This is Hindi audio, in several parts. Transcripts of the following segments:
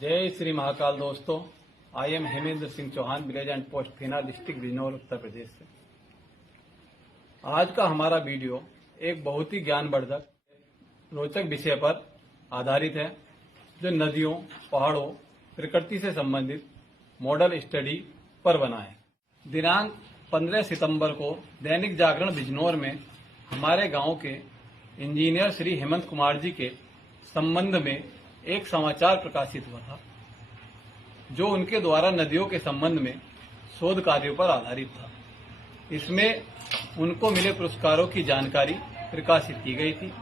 जय श्री महाकाल दोस्तों। I am Hemendra Singh Chauhan, village and post Fina, district Bijnor, Uttar Pradesh से। आज का हमारा वीडियो एक बहुत ही ज्ञानवर्धक रोचक विषय पर आधारित है, जो नदियों, पहाड़ों, प्रकृति से संबंधित मॉडल स्टडी पर बना है। दिनांक 15 सितंबर को दैनिक जागरण बिजनौर में हमारे गांव के इंजीनियर श्री हेमंत कुमार जी के संबंध में एक समाचार प्रकाशित हुआ था, जो उनके द्वारा नदियों के संबंध में शोध कार्यों पर आधारित था। इसमें उनको मिले पुरस्कारों की जानकारी प्रकाशित की गई थी।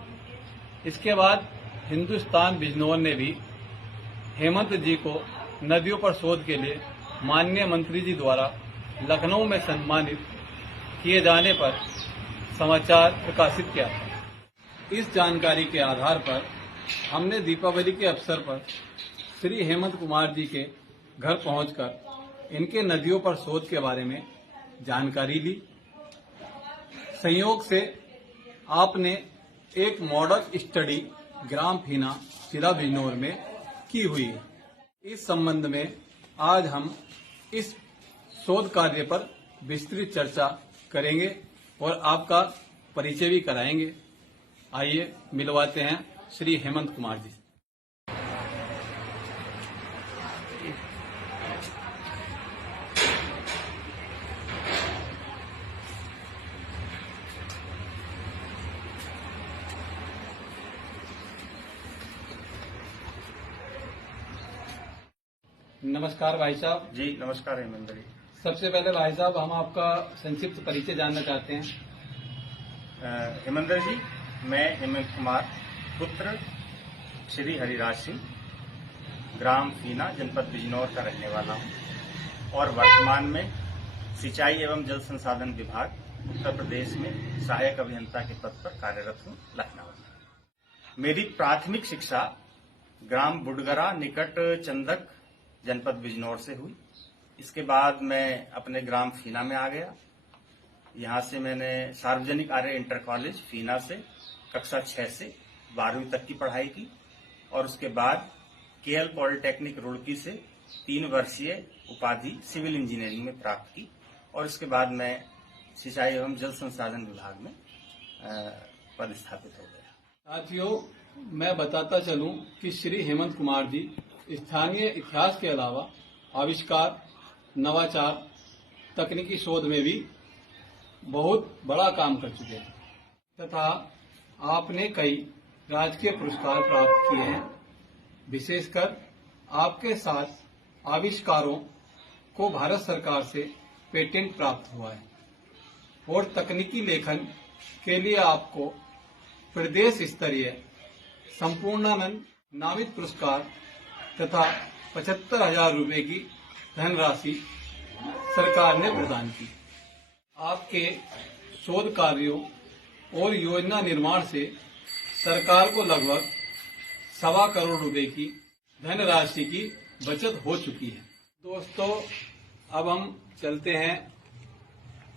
इसके बाद हिंदुस्तान बिजनौर ने भी हेमंत जी को नदियों पर शोध के लिए माननीय मंत्री जी द्वारा लखनऊ में सम्मानित किए जाने पर समाचार प्रकाशित किया था। इस जानकारी के आधार पर हमने दीपावली के अवसर पर श्री हेमंत कुमार जी के घर पहुंचकर इनके नदियों पर शोध के बारे में जानकारी ली। संयोग से आपने एक मॉडल स्टडी ग्राम फीना, जिला बिजनौर में की हुई है। इस संबंध में आज हम इस शोध कार्य पर विस्तृत चर्चा करेंगे और आपका परिचय भी कराएंगे। आइए मिलवाते हैं श्री हेमंत कुमार जी। नमस्कार भाई साहब। जी नमस्कार हेमंत जी। सबसे पहले भाई साहब, हम आपका संक्षिप्त परिचय जानना चाहते हैं। हेमंत जी, मैं हेमंत कुमार, पुत्र श्री हरिराज सिंह, ग्राम फीना, जनपद बिजनौर का रहने वाला हूं और वर्तमान में सिंचाई एवं जल संसाधन विभाग उत्तर प्रदेश में सहायक अभियंता के पद पर कार्यरत हूं, लखनऊ में। मेरी प्राथमिक शिक्षा ग्राम बुडगरा निकट चंदक, जनपद बिजनौर से हुई। इसके बाद मैं अपने ग्राम फीना में आ गया। यहाँ से मैंने सार्वजनिक आर्य इंटर कॉलेज फीना से कक्षा 6 से 12वीं तक की पढ़ाई की और उसके बाद केएल पॉलिटेक्निक रुड़की से 3 वर्षीय उपाधि सिविल इंजीनियरिंग में प्राप्त की और इसके बाद मैं सिंचाई एवं जल संसाधन विभाग में पदस्थापित हो गया। साथियों, मैं बताता चलूं कि श्री हेमंत कुमार जी स्थानीय इतिहास के अलावा आविष्कार, नवाचार, तकनीकी शोध में भी बहुत बड़ा काम कर चुके हैं तथा आपने कई राजकीय पुरस्कार प्राप्त किए हैं। विशेषकर आपके साथ आविष्कारों को भारत सरकार से पेटेंट प्राप्त हुआ है और तकनीकी लेखन के लिए आपको प्रदेश स्तरीय संपूर्णानंद नामित पुरस्कार तथा 75,000 रुपए की धनराशि सरकार ने प्रदान की। आपके शोध कार्यों और योजना निर्माण से सरकार को लगभग 1.25 करोड़ रुपए की धनराशि की बचत हो चुकी है। दोस्तों, अब हम चलते हैं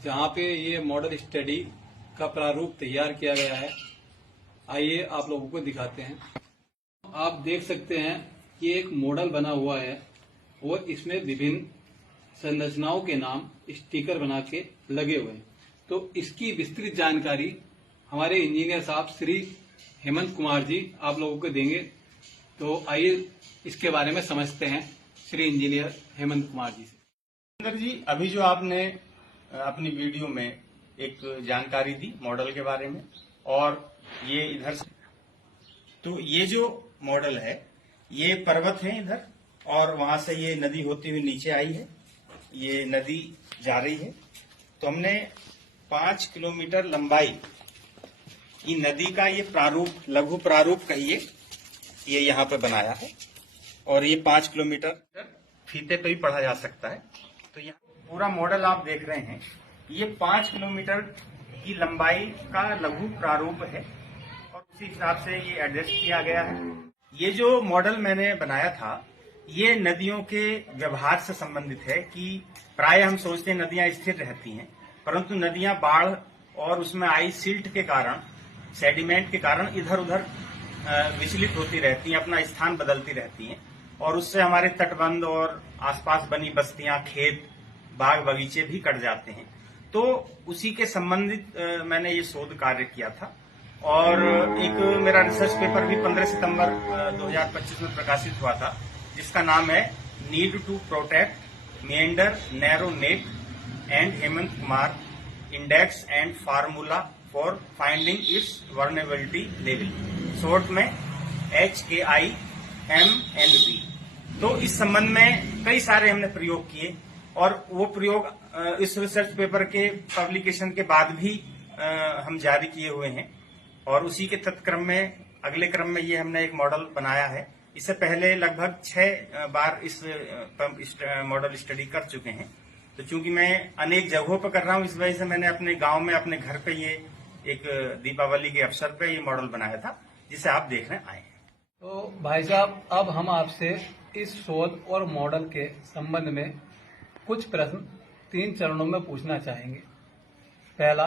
जहां पे ये मॉडल स्टडी का प्रारूप तैयार किया गया है। आइए आप लोगों को दिखाते हैं। आप देख सकते हैं कि एक मॉडल बना हुआ है और इसमें विभिन्न संरचनाओं के नाम स्टिकर बना के लगे हुए हैं। तो इसकी विस्तृत जानकारी हमारे इंजीनियर साहब श्री हेमंत कुमार जी आप लोगों को देंगे। तो आइए इसके बारे में समझते हैं श्री इंजीनियर हेमंत कुमार जी से। हेमंत जी, अभी जो आपने अपनी वीडियो में एक जानकारी दी मॉडल के बारे में और ये इधर से, तो ये जो मॉडल है ये पर्वत है इधर और वहां से ये नदी होती हुई नीचे आई है। ये नदी जा रही है। तो हमने 5 किलोमीटर लंबाई की नदी का ये प्रारूप, लघु प्रारूप कहिए, ये यहाँ पे बनाया है और ये 5 किलोमीटर फीते पे भी पढ़ा जा सकता है। तो यहाँ पूरा मॉडल आप देख रहे हैं, ये 5 किलोमीटर की लंबाई का लघु प्रारूप है और उसी हिसाब से ये एडजस्ट किया गया है। ये जो मॉडल मैंने बनाया था ये नदियों के व्यवहार से संबंधित है कि प्राय हम सोचते हैं नदियां स्थिर रहती हैं, परंतु नदियां बाढ़ और उसमें आई सिल्ट के कारण, सेडिमेंट के कारण इधर उधर विचलित होती रहती हैं, अपना स्थान बदलती रहती हैं और उससे हमारे तटबंध और आसपास बनी बस्तियां, खेत, बाग बगीचे भी कट जाते हैं। तो उसी के संबंधित मैंने ये शोध कार्य किया था और एक मेरा रिसर्च पेपर भी 15 सितंबर 2025 में प्रकाशित हुआ था, जिसका नाम है need to protect meander narrow neck and Hemant Kumar index and formula for finding its vulnerability level, short में HKIMNP। तो इस संबंध में कई सारे हमने प्रयोग किए और वो प्रयोग इस रिसर्च पेपर के पब्लिकेशन के बाद भी हम जारी किए हुए हैं और उसी के तत्क्रम में अगले क्रम में ये हमने एक मॉडल बनाया है। इससे पहले लगभग 6 बार इस मॉडल स्टडी कर चुके हैं। तो चूंकि मैं अनेक जगहों पर कर रहा हूं, इस वजह से मैंने अपने गांव में अपने घर पे ये एक दीपावली के अवसर पे ये मॉडल बनाया था, जिसे आप देखने आए हैं। तो भाई साहब, अब हम आपसे इस शोध और मॉडल के संबंध में कुछ प्रश्न 3 चरणों में पूछना चाहेंगे। पहला,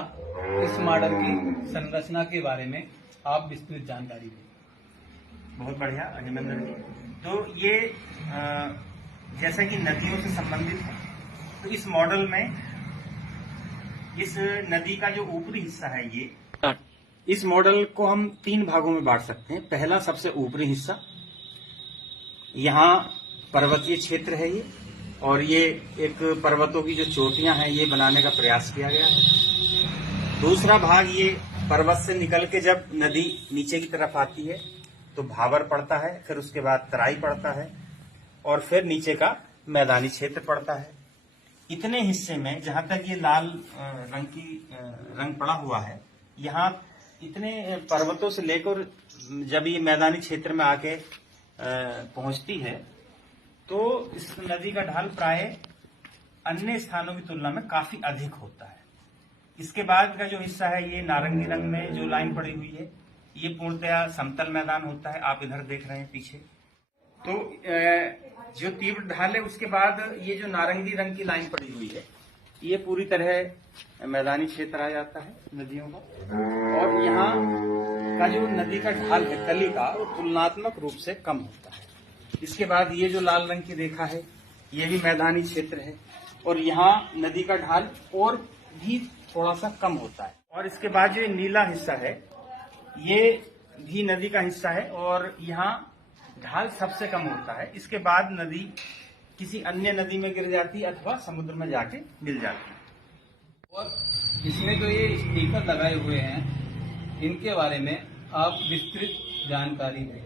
इस मॉडल की संरचना के बारे में आप विस्तृत जानकारी दें। बहुत बढ़िया अभिनंदन जी। तो ये जैसा कि नदियों से संबंधित है, तो इस मॉडल में इस नदी का जो ऊपरी हिस्सा है, ये इस मॉडल को हम 3 भागों में बांट सकते हैं। पहला, सबसे ऊपरी हिस्सा, यहाँ पर्वतीय क्षेत्र है ये, और ये एक पर्वतों की जो चोटियां हैं ये बनाने का प्रयास किया गया है। दूसरा भाग, ये पर्वत से निकल के जब नदी नीचे की तरफ आती है तो भावर पड़ता है, फिर उसके बाद तराई पड़ता है और फिर नीचे का मैदानी क्षेत्र पड़ता है। इतने हिस्से में जहां तक ये लाल रंग पड़ा हुआ है, यहाँ इतने पर्वतों से लेकर जब ये मैदानी क्षेत्र में आके पहुंचती है तो इस नदी का ढाल प्राय अन्य स्थानों की तुलना में काफी अधिक होता है। इसके बाद का जो हिस्सा है, ये नारंगी रंग में जो लाइन पड़ी हुई है, ये पूर्णतया समतल मैदान होता है। आप इधर देख रहे हैं पीछे। तो जो तीव्र ढाल है, उसके बाद ये जो नारंगी रंग की लाइन पड़ी हुई है, ये पूरी तरह मैदानी क्षेत्र आ जाता है नदियों का। और यहाँ का जो नदी का ढाल है तली का, वो तुलनात्मक रूप से कम होता है। इसके बाद ये जो लाल रंग की रेखा है, ये भी मैदानी क्षेत्र है और यहाँ नदी का ढाल और भी थोड़ा सा कम होता है। और इसके बाद जो नीला हिस्सा है, ये भी नदी का हिस्सा है और यहाँ ढाल सबसे कम होता है। इसके बाद नदी किसी अन्य नदी में गिर जाती है अथवा समुद्र में जाके मिल जाती है। और इसमें जो ये स्टिकर लगाए हुए हैं, इनके बारे में आप विस्तृत जानकारी दें।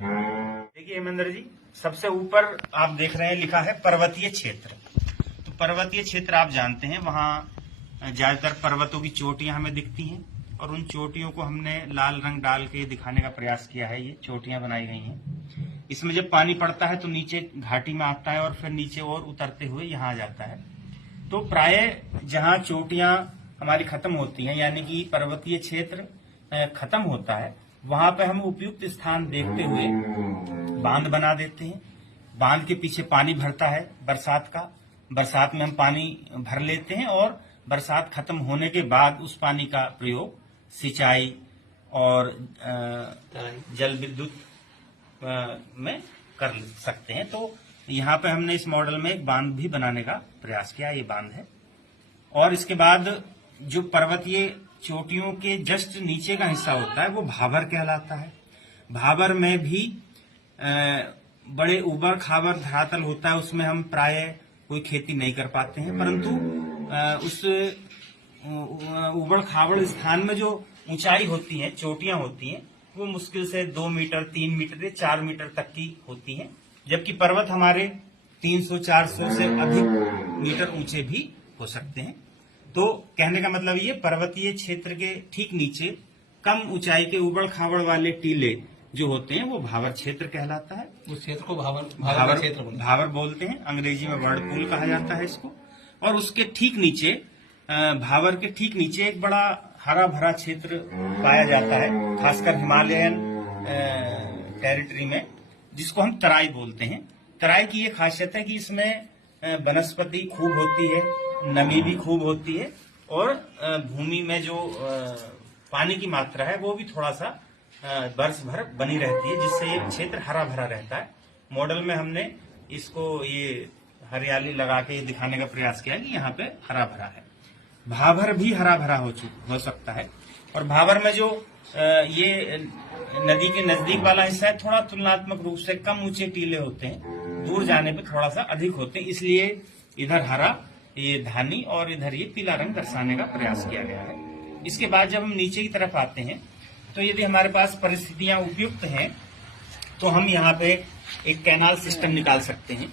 देखिए हेमेंद्र जी, सबसे ऊपर आप देख रहे हैं लिखा है पर्वतीय क्षेत्र। तो पर्वतीय क्षेत्र आप जानते हैं, वहाँ ज्यादातर पर्वतों की चोटियां हमें दिखती हैं और उन चोटियों को हमने लाल रंग डाल के दिखाने का प्रयास किया है। ये चोटियां बनाई गई हैं। इसमें जब पानी पड़ता है तो नीचे घाटी में आता है और फिर नीचे और उतरते हुए यहाँ आ जाता है। तो प्राय जहाँ चोटियां हमारी खत्म होती हैं, यानी कि पर्वतीय क्षेत्र खत्म होता है, वहां पे हम उपयुक्त स्थान देखते हुए बांध बना देते हैं। बांध के पीछे पानी भरता है बरसात का, बरसात में हम पानी भर लेते हैं और बरसात खत्म होने के बाद उस पानी का प्रयोग सिंचाई और जल विद्युत में कर सकते हैं। तो यहाँ पे हमने इस मॉडल में एक बांध भी बनाने का प्रयास किया, ये बांध है। और इसके बाद जो पर्वतीय चोटियों के जस्ट नीचे का हिस्सा होता है वो भावर कहलाता है। भावर में भी बड़े उबड़ खाबड़ धरातल होता है, उसमें हम प्राय कोई खेती नहीं कर पाते हैं, परंतु उस उबड़ खाबड़ स्थान में जो ऊंचाई होती है, चोटियां होती हैं, वो मुश्किल से 2 मीटर, 3 मीटर या 4 मीटर तक की होती हैं, जबकि पर्वत हमारे 300-400 से अधिक मीटर ऊंचे भी हो सकते हैं। तो कहने का मतलब ये, पर्वतीय क्षेत्र के ठीक नीचे कम ऊंचाई के उबड़ खाबड़ वाले टीले जो होते हैं वो भावर क्षेत्र कहलाता है। उस क्षेत्र को भावर बोलते हैं, अंग्रेजी में वर्लपूल कहा जाता है इसको। और उसके ठीक नीचे, भावर के ठीक नीचे एक बड़ा हरा भरा क्षेत्र पाया जाता है, खासकर हिमालयन टेरिटरी में, जिसको हम तराई बोलते हैं। तराई की ये खासियत है कि इसमें वनस्पति खूब होती है, नमी भी खूब होती है और भूमि में जो पानी की मात्रा है वो भी थोड़ा सा वर्ष भर बनी रहती है, जिससे ये क्षेत्र हरा भरा रहता है। मॉडल में हमने इसको ये हरियाली लगा के दिखाने का प्रयास किया कि यहाँ पे हरा भरा है। भाभर भी हरा भरा हो सकता है। और भाभर में जो ये नदी के नजदीक वाला हिस्सा है, थोड़ा तुलनात्मक रूप से कम ऊंचे टीले होते हैं, दूर जाने पे थोड़ा सा अधिक होते हैं, इसलिए इधर हरा, ये धानी और इधर ये पीला रंग दर्शाने का प्रयास किया गया है। इसके बाद जब हम नीचे की तरफ आते हैं तो यदि हमारे पास परिस्थितियां उपयुक्त हैं तो हम यहाँ पे एक कैनाल सिस्टम निकाल सकते हैं।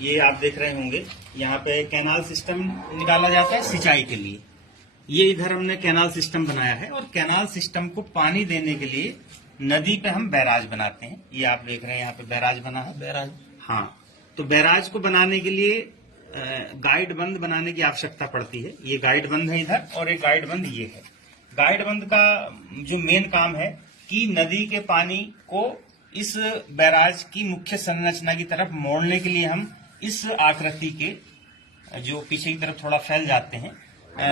ये आप देख रहे होंगे, यहाँ पे कैनाल सिस्टम निकाला जाता है सिंचाई के लिए। ये इधर हमने कैनाल सिस्टम बनाया है और कैनाल सिस्टम को पानी देने के लिए नदी पे हम बैराज बनाते हैं। ये आप देख रहे हैं यहाँ पे बैराज बना है। बैराज, हाँ। तो बैराज को बनाने के लिए गाइड बंद बनाने की आवश्यकता पड़ती है। ये गाइड बंद है इधर और एक गाइड बंद ये है। गाइड बंद का जो मेन काम है कि नदी के पानी को इस बैराज की मुख्य संरचना की तरफ मोड़ने के लिए हम इस आकृति के जो पीछे की तरफ थोड़ा फैल जाते हैं,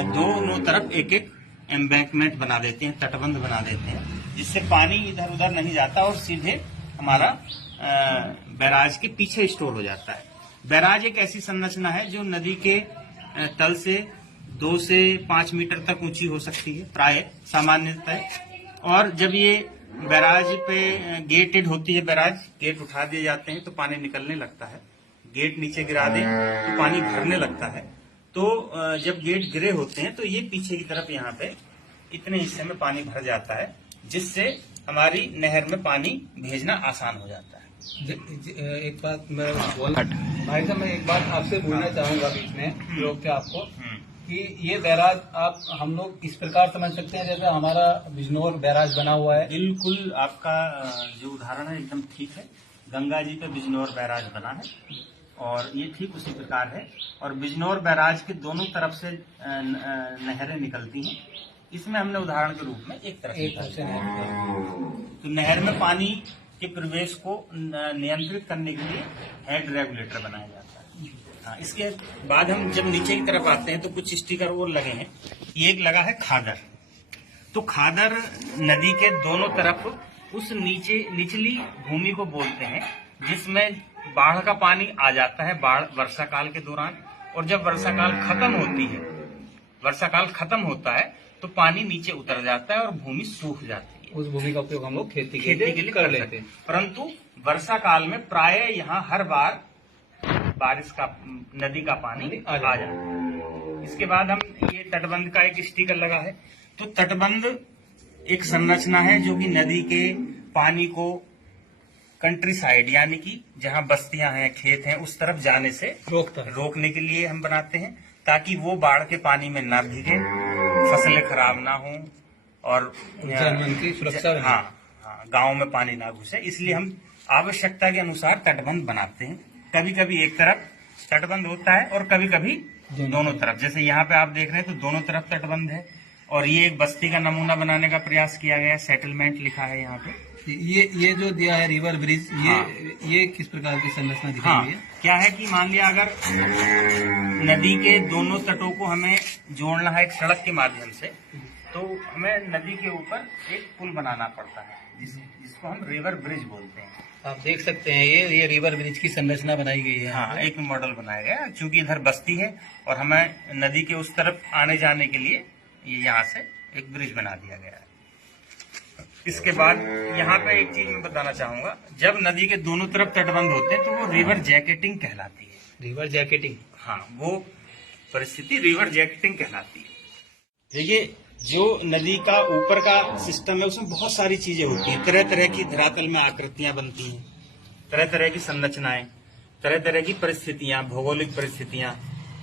दोनों तरफ एक एक एम्बैंकमेंट बना देते हैं, तटबंध बना देते हैं, जिससे पानी इधर उधर नहीं जाता और सीधे हमारा बैराज के पीछे स्टोर हो जाता है। बैराज एक ऐसी संरचना है जो नदी के तल से 2 से 5 मीटर तक ऊंची हो सकती है प्राय सामान्यतः। और जब ये बैराज पे गेटेड होती है, बैराज गेट उठा दिए जाते हैं तो पानी निकलने लगता है। गेट नीचे गिरा दें तो पानी भरने लगता है। तो जब गेट गिरे होते हैं तो ये पीछे की तरफ यहाँ पे इतने हिस्से में पानी भर जाता है, जिससे हमारी नहर में पानी भेजना आसान हो जाता है। एक बात मैं भाई साहब, मैं एक बात आपसे बोलना चाहूंगा बीच में रोक के आपको, कि ये बैराज आप हम लोग इस प्रकार समझ सकते हैं जैसे हमारा बिजनौर बैराज बना हुआ है। बिल्कुल, आपका जो उदाहरण है एकदम ठीक है। गंगा जी पे बिजनौर बैराज बना है और ये ठीक उसी प्रकार है। और बिजनौर बैराज के दोनों तरफ से नहरें निकलती हैं। इसमें हमने उदाहरण के रूप में एक तरफ से तो नहर में पानी के प्रवेश को नियंत्रित करने के लिए हेड रेगुलेटर बनाया जाता है। हाँ, इसके बाद हम जब नीचे की तरफ आते हैं तो कुछ स्टिकर और लगे हैं। ये एक लगा है खादर। तो खादर नदी के दोनों तरफ उस निचली भूमि को बोलते हैं जिसमें बाढ़ का पानी आ जाता है वर्षा काल के दौरान। और जब वर्षा काल खत्म होता है तो पानी नीचे उतर जाता है और भूमि सूख जाती है। उस भूमि का उपयोग हम लोग खेती के लिए कर लेते हैं। परंतु वर्षा काल में प्राय यहाँ हर बार बारिश का नदी का पानी आ जाता है। इसके बाद हम ये तटबंध का एक स्टिकर लगा है। तो तटबंध एक संरचना है जो कि नदी के पानी को कंट्री साइड यानी कि जहाँ बस्तियां हैं, खेत हैं, उस तरफ जाने से रोकने के लिए हम बनाते हैं, ताकि वो बाढ़ के पानी में ना भीगे, फसलें खराब ना हो और जनधन की सुरक्षा। हाँ, गांव में पानी ना घुसे। इसलिए हम आवश्यकता के अनुसार तटबंध बनाते हैं। कभी कभी एक तरफ तटबंध होता है और कभी कभी दोनों तरफ। जैसे यहाँ पे आप देख रहे हैं तो दोनों तरफ तटबंध है। और ये एक बस्ती का नमूना बनाने का प्रयास किया गया है। सेटलमेंट लिखा है यहाँ पे। ये जो दिया है रिवर ब्रिज, ये किस प्रकार की संरचना दिखाई हुई है? क्या है कि मान लिया अगर नदी के दोनों तटों को हमें जोड़ना है एक सड़क के माध्यम से, तो हमें नदी के ऊपर एक पुल बनाना पड़ता है जिसको हम रिवर ब्रिज बोलते हैं। आप देख सकते हैं ये रिवर ब्रिज की संरचना बनाई गई है। हाँ, एक मॉडल बनाया गया क्योंकि इधर बस्ती है और हमें नदी के उस तरफ आने जाने के लिए ये यहाँ से एक ब्रिज बना दिया गया है। इसके बाद यहाँ पे एक चीज मैं बताना चाहूंगा, जब नदी के दोनों तरफ तटबंध होते हैं तो वो रिवर जैकेटिंग कहलाती है। रिवर जैकेटिंग, हाँ, वो परिस्थिति रिवर जैकेटिंग कहलाती है। देखिए, जो नदी का ऊपर का सिस्टम है उसमें बहुत सारी चीजें होती हैं। तरह तरह की धरातल में आकृतियां बनती हैं, तरह तरह की संरचनाएं, तरह तरह की परिस्थितियां, भौगोलिक परिस्थितियां,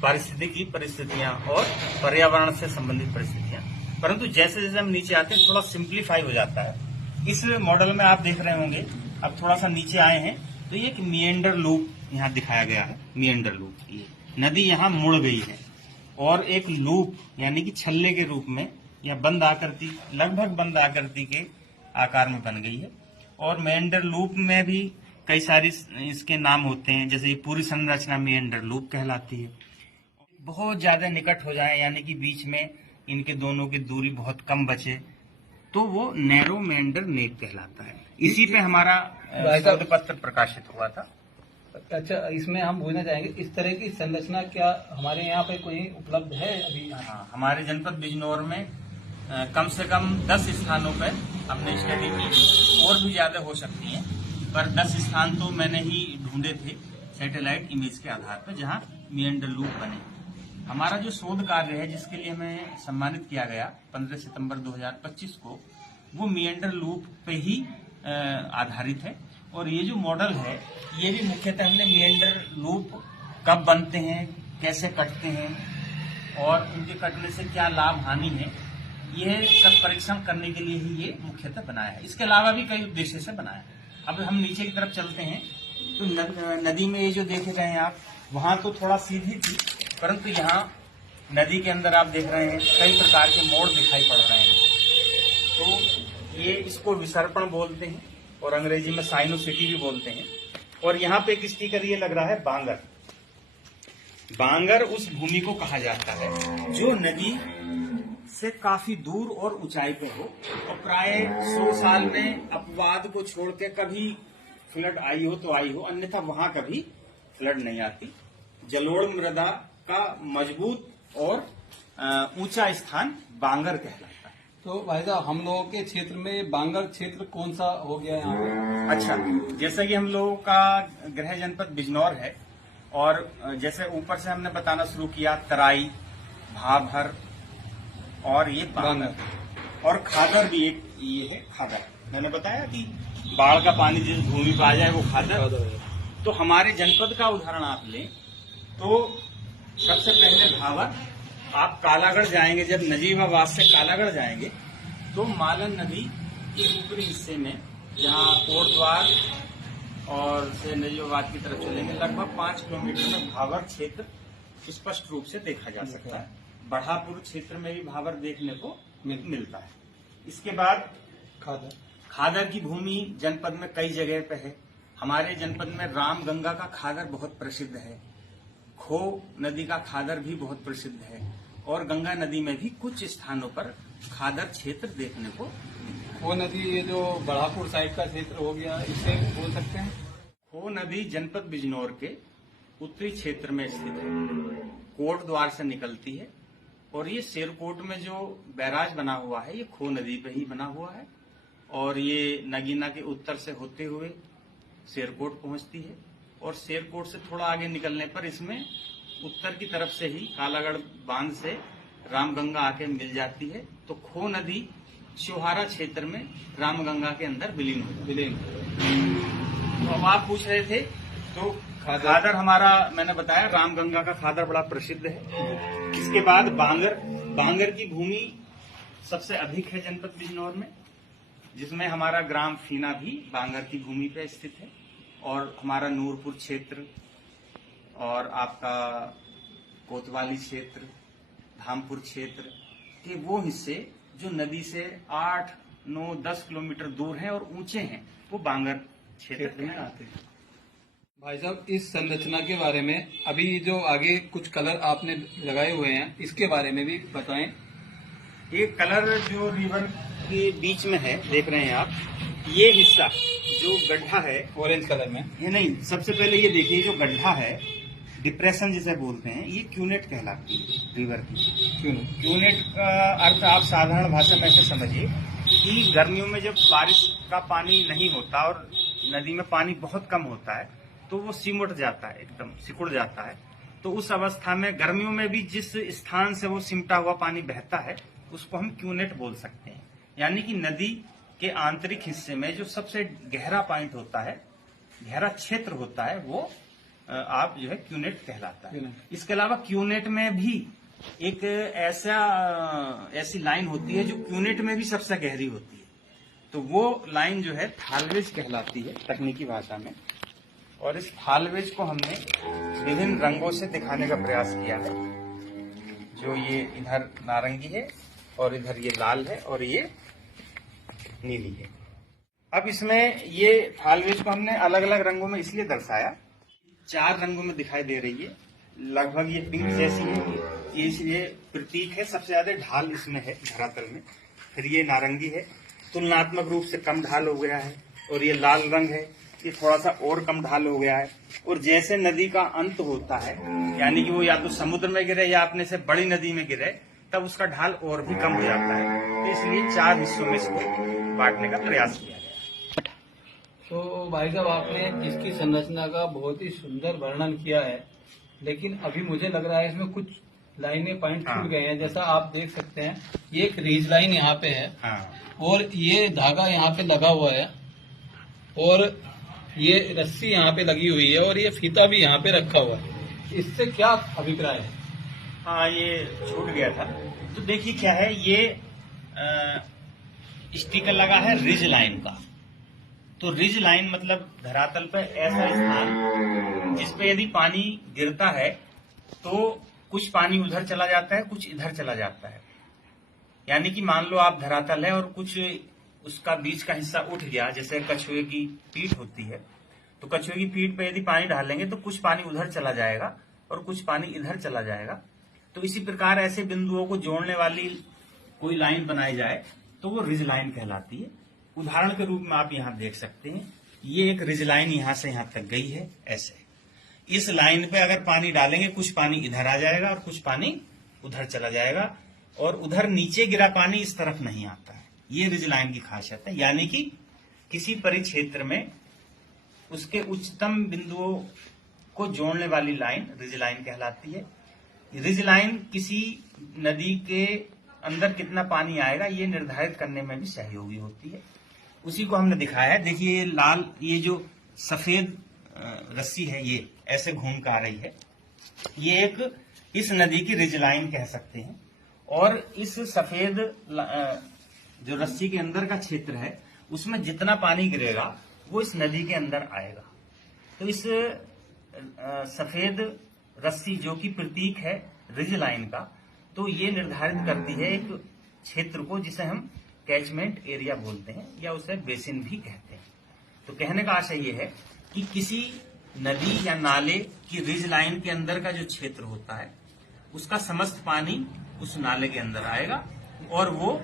पारिस्थितिकी परिस्थितियां और पर्यावरण से संबंधित परिस्थितियां। परंतु जैसे जैसे हम नीचे आते हैं थोड़ा सिंप्लीफाई हो जाता है। इस मॉडल में आप देख रहे होंगे, अब थोड़ा सा नीचे आए हैं तो ये एक मिएंडर लूप यहाँ दिखाया गया है। मिएंडर लूप, ये नदी यहाँ मुड़ गई है और एक लूप यानी कि छल्ले के रूप में या बंद आकृति, लगभग बंद आकृति के आकार में बन गई है। और मिएंडर लूप में भी कई सारी इसके नाम होते हैं, जैसे ये पूरी संरचना मिएंडर लूप कहलाती है। बहुत ज्यादा निकट हो जाए यानी कि बीच में इनके दोनों की दूरी बहुत कम बचे तो वो नैरो मेंडर नेक कहलाता है। इसी पे हमारा शोध पत्र प्रकाशित हुआ था। अच्छा, इसमें हम पूछना चाहेंगे, इस तरह की संरचना क्या हमारे यहाँ पे कोई उपलब्ध है अभी? हाँ, हमारे जनपद बिजनौर में कम से कम 10 स्थानों पर हमने स्टडी की, और भी ज्यादा हो सकती हैं, पर 10 स्थान तो मैंने ही ढूंढे थे सैटेलाइट इमेज के आधार पर, जहां मिएंडर लूप बने। हमारा जो शोध कार्य है, जिसके लिए हमें सम्मानित किया गया 15 सितंबर 2025 को, वो मिएंडर लूप पे ही आधारित है। और ये जो मॉडल है, ये भी मुख्यतः हमने मिएंडर लूप कब बनते हैं, कैसे कटते हैं और उनके कटने से क्या लाभ हानि है, यह सब परीक्षण करने के लिए ही ये मुख्यतः बनाया है। इसके अलावा भी कई उद्देश्य से बनाया है। अब हम नीचे की तरफ चलते हैं तो नदी में ये जो देखे गए हैं आप, वहां तो थोड़ा सीधी थी, परंतु यहाँ नदी के अंदर आप देख रहे हैं कई प्रकार के मोड़ दिखाई पड़ रहे हैं। तो ये इसको विसर्पण बोलते हैं और अंग्रेजी में साइनोसिटी भी बोलते हैं। और यहाँ पे एक स्टिकर ये लग रहा है बांगर। बांगर उस भूमि को कहा जाता है जो नदी से काफी दूर और ऊंचाई पे हो, और प्राय 100 साल में अपवाद को छोड़ के कभी फ्लड आई हो तो आई हो, अन्यथा वहां कभी फ्लड नहीं आती। जलोढ़ मृदा का मजबूत और ऊंचा स्थान बांगर कहलाता है। तो भाई साहब, हम लोगों के क्षेत्र में बांगर क्षेत्र कौन सा हो गया यहाँ पे? अच्छा, जैसा कि हम लोगों का गृह जनपद बिजनौर है, और जैसे ऊपर से हमने बताना शुरू किया, तराई, भाभर और ये बांगर, और खादर भी एक ये है खादर। मैंने बताया कि बाढ़ का पानी जिस भूमि पर आ जाए वो खादर। तो हमारे जनपद का उदाहरण आप लें तो सबसे पहले भावर, आप कालागढ़ जाएंगे, जब नजीबाबाद से कालागढ़ जाएंगे तो मालन नदी के ऊपरी हिस्से में, जहाँ कोटद्वार और से नजीबाबाद की तरफ चलेंगे, लगभग 5 किलोमीटर में भावर क्षेत्र स्पष्ट रूप से देखा जा सकता है। बढ़ापुर क्षेत्र में भी भावर देखने को मिलता है। इसके बाद खादर की भूमि जनपद में कई जगह पे है। हमारे जनपद में रामगंगा का खादर बहुत प्रसिद्ध है, खो नदी का खादर भी बहुत प्रसिद्ध है, और गंगा नदी में भी कुछ स्थानों पर खादर क्षेत्र देखने को। खो नदी, ये जो बढ़ापुर साइड का क्षेत्र हो गया, इसे बोल सकते हैं? खो नदी जनपद बिजनौर के उत्तरी क्षेत्र में स्थित है, कोट द्वार से निकलती है, और ये शेरकोट में जो बैराज बना हुआ है, ये खो नदी पे ही बना हुआ है, और ये नगीना के उत्तर से होते हुए शेरकोट पहुंचती है, और शेरकोट से थोड़ा आगे निकलने पर इसमें उत्तर की तरफ से ही कालागढ़ बांध से रामगंगा आके मिल जाती है। तो खो नदी शिवहारा क्षेत्र में रामगंगा के अंदर विलीन हो जाती है। तो अब आप पूछ रहे थे, तो खादर हमारा, मैंने बताया रामगंगा का खादर बड़ा प्रसिद्ध है। इसके बाद बांगर की भूमि सबसे अधिक है जनपद बिजनौर में, जिसमें हमारा ग्राम फीना भी बांगर की भूमि पर स्थित है, और हमारा नूरपुर क्षेत्र और आपका कोतवाली क्षेत्र, धामपुर क्षेत्र के वो हिस्से जो नदी से 8, 9, 10 किलोमीटर दूर हैं और ऊंचे हैं, वो बांगर क्षेत्र में आते हैं। भाई साहब, इस संरचना के बारे में अभी जो आगे कुछ कलर आपने लगाए हुए हैं, इसके बारे में भी बताएं। ये कलर जो रिवर के बीच में है, देख रहे हैं आप, ये हिस्सा जो गड्ढा है ऑरेंज कलर में, ये नहीं, सबसे पहले ये देखिए, जो गड्ढा है, डिप्रेशन जिसे बोलते हैं, ये क्यूनेट कहलाती है रिवर की। क्यूनेट का अर्थ आप साधारण भाषा में ऐसे समझिए कि गर्मियों में जब बारिश का पानी नहीं होता और नदी में पानी बहुत कम होता है, तो वो सिमट जाता है, एकदम सिकुड़ जाता है। तो उस अवस्था में गर्मियों में भी जिस स्थान से वो सिमटा हुआ पानी बहता है, उसको हम क्यूनेट बोल सकते हैं। यानी कि नदी के आंतरिक हिस्से में जो सबसे गहरा पॉइंट होता है, गहरा क्षेत्र होता है, वो आप जो है क्यूनेट कहलाता है। इसके अलावा क्यूनेट में भी एक ऐसी लाइन होती है जो क्यूनेट में भी सबसे गहरी होती है, तो वो लाइन जो है थालवेज कहलाती है तकनीकी भाषा में। और इस थालवेज को हमने विभिन्न रंगों से दिखाने का प्रयास किया है, जो ये इधर नारंगी है और इधर ये लाल है और ये नीली है। अब इसमें ये थालवेज को हमने अलग अलग रंगों में इसलिए दर्शाया, 4 रंगों में दिखाई दे रही है, लगभग ये पिंक जैसी है, ये प्रतीक है, सबसे ज्यादा ढाल इसमें है धरातल में। फिर ये नारंगी है, तुलनात्मक रूप से कम ढाल हो गया है, और ये लाल रंग है, ये थोड़ा सा और कम ढाल हो गया है। और जैसे नदी का अंत होता है, यानी कि वो या तो समुद्र में गिरे या अपने से बड़ी नदी में गिरे, तब उसका ढाल और भी कम हो जाता है। तो इसलिए 4 हिस्सों में इसको बांटने का प्रयास किया गया। तो भाई साहब, आपने इसकी संरचना का बहुत ही सुंदर वर्णन किया है, लेकिन अभी मुझे लग रहा है इसमें कुछ लाइनें पॉइंट हाँ। छूट गए हैं। जैसा आप देख सकते हैं, ये एक रीज लाइन यहाँ पे है हाँ, और ये धागा यहाँ पे लगा हुआ है और ये रस्सी यहाँ पे लगी हुई है और ये फीता भी यहाँ पे रखा हुआ है। इससे क्या अभिप्राय है? हाँ, ये छूट गया था। तो देखिए क्या है, ये स्टिकर लगा है रिज लाइन का। तो रिज लाइन मतलब धरातल पर ऐसा स्थान जिसपे यदि पानी गिरता है तो कुछ पानी उधर चला जाता है, कुछ इधर चला जाता है। यानी कि मान लो आप धरातल है और कुछ उसका बीच का हिस्सा उठ गया, जैसे कछुए की पीठ होती है, तो कछुए की पीठ पे यदि पानी डालेंगे तो कुछ पानी उधर चला जाएगा और कुछ पानी इधर चला जाएगा। तो इसी प्रकार ऐसे बिंदुओं को जोड़ने वाली कोई लाइन बनाई जाए तो वो रिज लाइन कहलाती है। उदाहरण के रूप में आप यहाँ देख सकते हैं, ये एक रिज लाइन यहाँ से यहाँ तक गई है ऐसे। इस लाइन पे अगर पानी डालेंगे, कुछ पानी इधर आ जाएगा और कुछ पानी उधर चला जाएगा, और उधर नीचे गिरा पानी इस तरफ नहीं आता है। ये रिज लाइन की खासियत है। यानी कि किसी परिक्षेत्र में उसके उच्चतम बिंदुओं को जोड़ने वाली लाइन रिज लाइन कहलाती है। रिज लाइन किसी नदी के अंदर कितना पानी आएगा ये निर्धारित करने में भी सहयोगी होती है। उसी को हमने दिखाया है। देखिए, ये लाल, ये जो सफेद रस्सी है, ये ऐसे घूम कर आ रही है, ये एक इस नदी की रिज लाइन कह सकते हैं। और इस सफेद जो रस्सी के अंदर का क्षेत्र है, उसमें जितना पानी गिरेगा वो इस नदी के अंदर आएगा। तो इस सफेद रस्सी जो कि प्रतीक है रिज लाइन का, तो ये निर्धारित करती है एक क्षेत्र को जिसे हम कैचमेंट एरिया बोलते हैं या उसे बेसिन भी कहते हैं। तो कहने का आशय ये है कि किसी नदी या नाले की रिज लाइन के अंदर का जो क्षेत्र होता है, उसका समस्त पानी उस नाले के अंदर आएगा और वो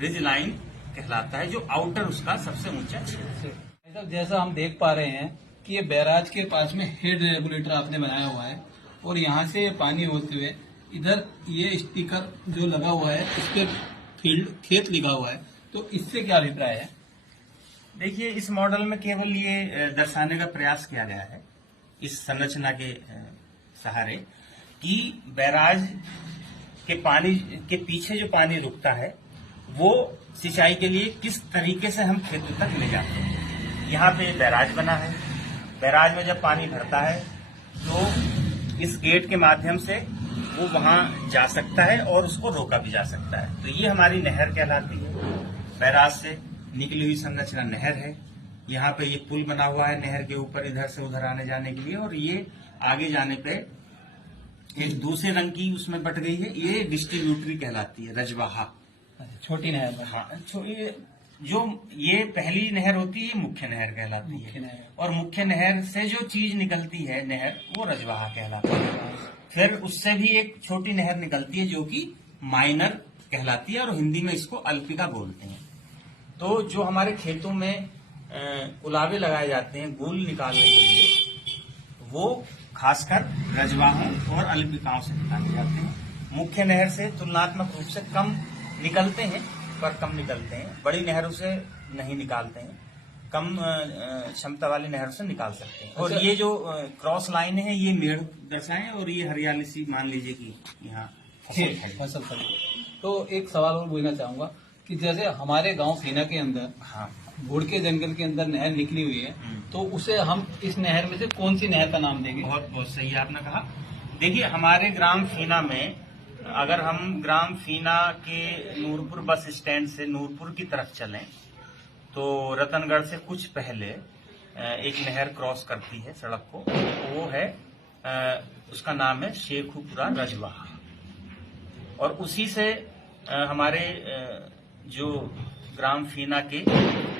रिज लाइन कहलाता है, जो आउटर उसका सबसे ऊंचा क्षेत्र है। जैसा हम देख पा रहे हैं कि ये बैराज के पास में हेड रेगुलेटर आपने बनाया हुआ है और यहाँ से पानी होते हुए इधर ये स्टिकर जो लगा हुआ है, इस पे फील्ड खेत लिखा हुआ है, तो इससे क्या अभिप्राय है? देखिए, इस मॉडल में केवल ये दर्शाने का प्रयास किया गया है इस संरचना के सहारे कि बैराज के पानी के पीछे जो पानी रुकता है वो सिंचाई के लिए किस तरीके से हम खेतों तक ले जाते हैं। यहाँ पे बैराज बना है, बैराज में जब पानी भरता है तो इस गेट के माध्यम से वो वहां जा सकता है और उसको रोका भी जा सकता है। तो ये हमारी नहर कहलाती है। बैराज से निकली हुई संरचना नहर है। यहाँ पे ये पुल बना हुआ है नहर के ऊपर, इधर से उधर आने जाने के लिए, और ये आगे जाने पे एक दूसरे रंग की उसमें बट गई है, ये डिस्ट्रीब्यूटरी कहलाती है, रजवाहा। छोटी नहर। हाँ, जो ये पहली नहर होती है ये मुख्य नहर कहलाती है, और मुख्य नहर से जो चीज निकलती है नहर, वो रजवाहा कहलाती है। फिर उससे भी एक छोटी नहर निकलती है जो कि माइनर कहलाती है, और हिंदी में इसको अल्पिका बोलते हैं। तो जो हमारे खेतों में उलावे लगाए जाते हैं गुल निकालने के लिए, वो खासकर रजवाहों और अल्पिकाओं से निकाले जाते हैं। मुख्य नहर से तुलनात्मक रूप से कम निकलते हैं, पर कम निकलते हैं। बड़ी नहरों से नहीं निकालते हैं, कम क्षमता वाली नहरों से निकाल सकते हैं। और ये जो क्रॉस लाइन है ये मेड़ दर्शाएं, और ये हरियाली सी मान लीजिए कि यहाँ फसल खड़ी। तो एक सवाल और पूछना चाहूंगा कि जैसे हमारे गांव फीना के अंदर, हाँ, भुड़ जंगल के अंदर नहर निकली हुई है, तो उसे हम इस नहर में से कौन सी नहर का नाम देंगे? बहुत बहुत सही आपने कहा। देखिए, हमारे ग्राम फीना में, अगर हम ग्राम फीना के नूरपुर बस स्टैंड से नूरपुर की तरफ चलें तो रतनगढ़ से कुछ पहले एक नहर क्रॉस करती है सड़क को, वो है उसका नाम है शेखुपुरा रजवाहा। और उसी से हमारे जो ग्राम फीना के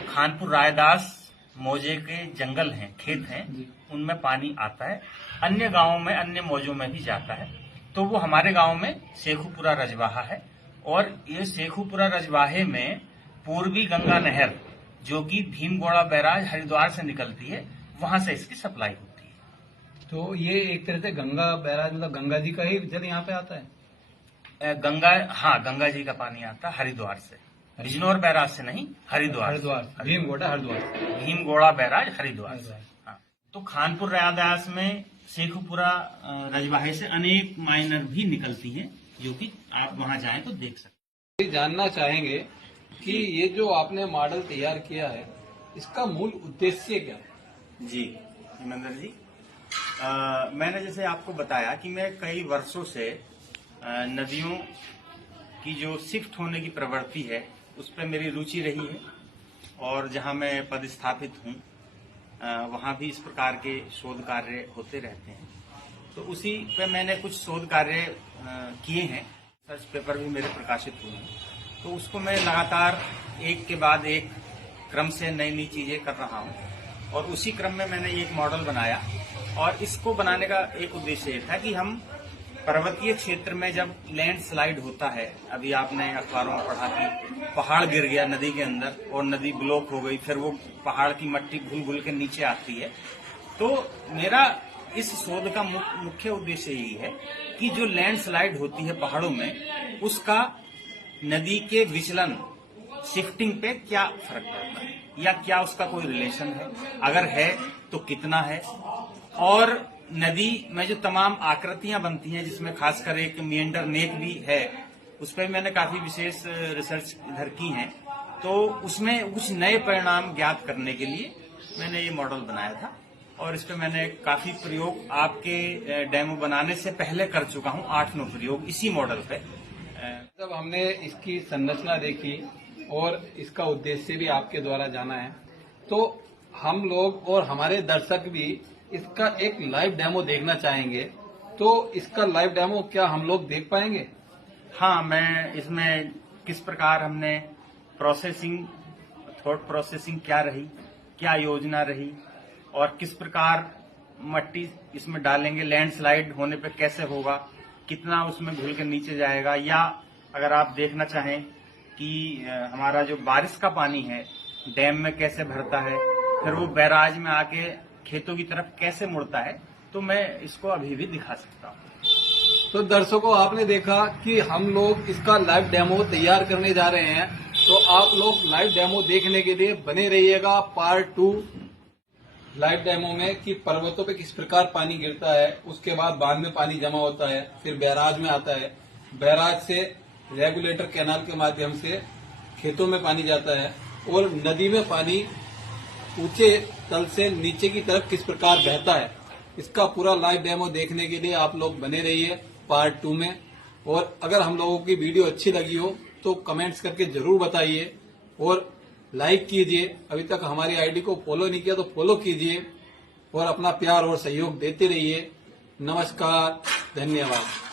खानपुर रायदास मौजे के जंगल हैं, खेत हैं, उनमें पानी आता है। अन्य गांवों में, अन्य मौजों में भी जाता है। तो वो हमारे गांव में शेखुपुरा रजवाहा है। और ये शेखुपुरा रजवाहे में पूर्वी गंगा नहर जो कि भीमगोड़ा बैराज हरिद्वार से निकलती है, वहां से इसकी सप्लाई होती है। तो ये एक तरह से गंगा बैराज मतलब गंगा जी का ही जल यहाँ पे आता है। गंगा जी का पानी आता है हरिद्वार से, बिजनौर बैराज से नहीं, हरिद्वार से। भीमगोड़ा हरिद्वार। भीमगोड़ा बैराज हरिद्वार से। हाँ। तो खानपुर रयादास में शेखुपुरा रजवाहे से अनेक माइनर भी निकलती हैं, जो कि आप वहां जाएं तो देख सकते जानना चाहेंगे कि ये जो आपने मॉडल तैयार किया है, इसका मूल उद्देश्य क्या है? जी हेमेंद्र जी, मैंने जैसे आपको बताया कि मैं कई वर्षों से नदियों की जो शिफ्ट होने की प्रवृत्ति है उस पर मेरी रुचि रही है, और जहां मैं पदस्थापित हूं वहां भी इस प्रकार के शोध कार्य होते रहते हैं। तो उसी पे मैंने कुछ शोध कार्य किए हैं, रिसर्च पेपर भी मेरे प्रकाशित हुए हैं। तो उसको मैं लगातार एक के बाद एक क्रम से नई नई चीजें कर रहा हूं, और उसी क्रम में मैंने एक मॉडल बनाया, और इसको बनाने का एक उद्देश्य ये था कि हम पर्वतीय क्षेत्र में जब लैंड स्लाइड होता है, अभी आपने अखबारों में पढ़ा कि पहाड़ गिर गया नदी के अंदर और नदी ब्लॉक हो गई, फिर वो पहाड़ की मट्टी घुल घुल के नीचे आती है। तो मेरा इस शोध का मुख्य उद्देश्य यही है कि जो लैंड स्लाइड होती है पहाड़ों में, उसका नदी के विचलन शिफ्टिंग पे क्या फर्क पड़ता है, या क्या उसका कोई रिलेशन है, अगर है तो कितना है, और नदी में जो तमाम आकृतियां बनती हैं, जिसमें खासकर एक मिएंडर नेक भी है, उस पर मैंने काफी विशेष रिसर्च इधर की है। तो उसमें कुछ नए परिणाम ज्ञात करने के लिए मैंने ये मॉडल बनाया था, और इस पे मैंने काफी प्रयोग आपके डेमो बनाने से पहले कर चुका हूं, 8-9 प्रयोग इसी मॉडल पे। जब हमने इसकी संरचना देखी और इसका उद्देश्य भी आपके द्वारा जाना है, तो हम लोग और हमारे दर्शक भी इसका एक लाइव डेमो देखना चाहेंगे। तो इसका लाइव डेमो क्या हम लोग देख पाएंगे? हाँ, मैं इसमें किस प्रकार हमने प्रोसेसिंग, थॉट प्रोसेसिंग क्या रही, क्या योजना रही, और किस प्रकार मट्टी इसमें डालेंगे, लैंडस्लाइड होने पे कैसे होगा, कितना उसमें घुल के नीचे जाएगा, या अगर आप देखना चाहें कि हमारा जो बारिश का पानी है डैम में कैसे भरता है, फिर वो बैराज में आके खेतों की तरफ कैसे मुड़ता है, तो मैं इसको अभी भी दिखा सकता हूँ। तो दर्शकों, आपने देखा कि हम लोग इसका लाइव डेमो तैयार करने जा रहे हैं, तो आप लोग लाइव डेमो देखने के लिए बने रहिएगा। पार्ट 2 लाइव डेमो में कि पर्वतों पे किस प्रकार पानी गिरता है, उसके बाद बांध में पानी जमा होता है, फिर बैराज में आता है, बैराज से रेगुलेटर कैनाल के माध्यम से खेतों में पानी जाता है, और नदी में पानी ऊंचे तल से नीचे की तरफ किस प्रकार बहता है। इसका पूरा लाइव डेमो देखने के लिए आप लोग बने रहिए पार्ट 2 में। और अगर हम लोगों की वीडियो अच्छी लगी हो तो कमेंट्स करके जरूर बताइए, और लाइक कीजिए। अभी तक हमारी आईडी को फॉलो नहीं किया तो फॉलो कीजिए, और अपना प्यार और सहयोग देते रहिए। नमस्कार, धन्यवाद।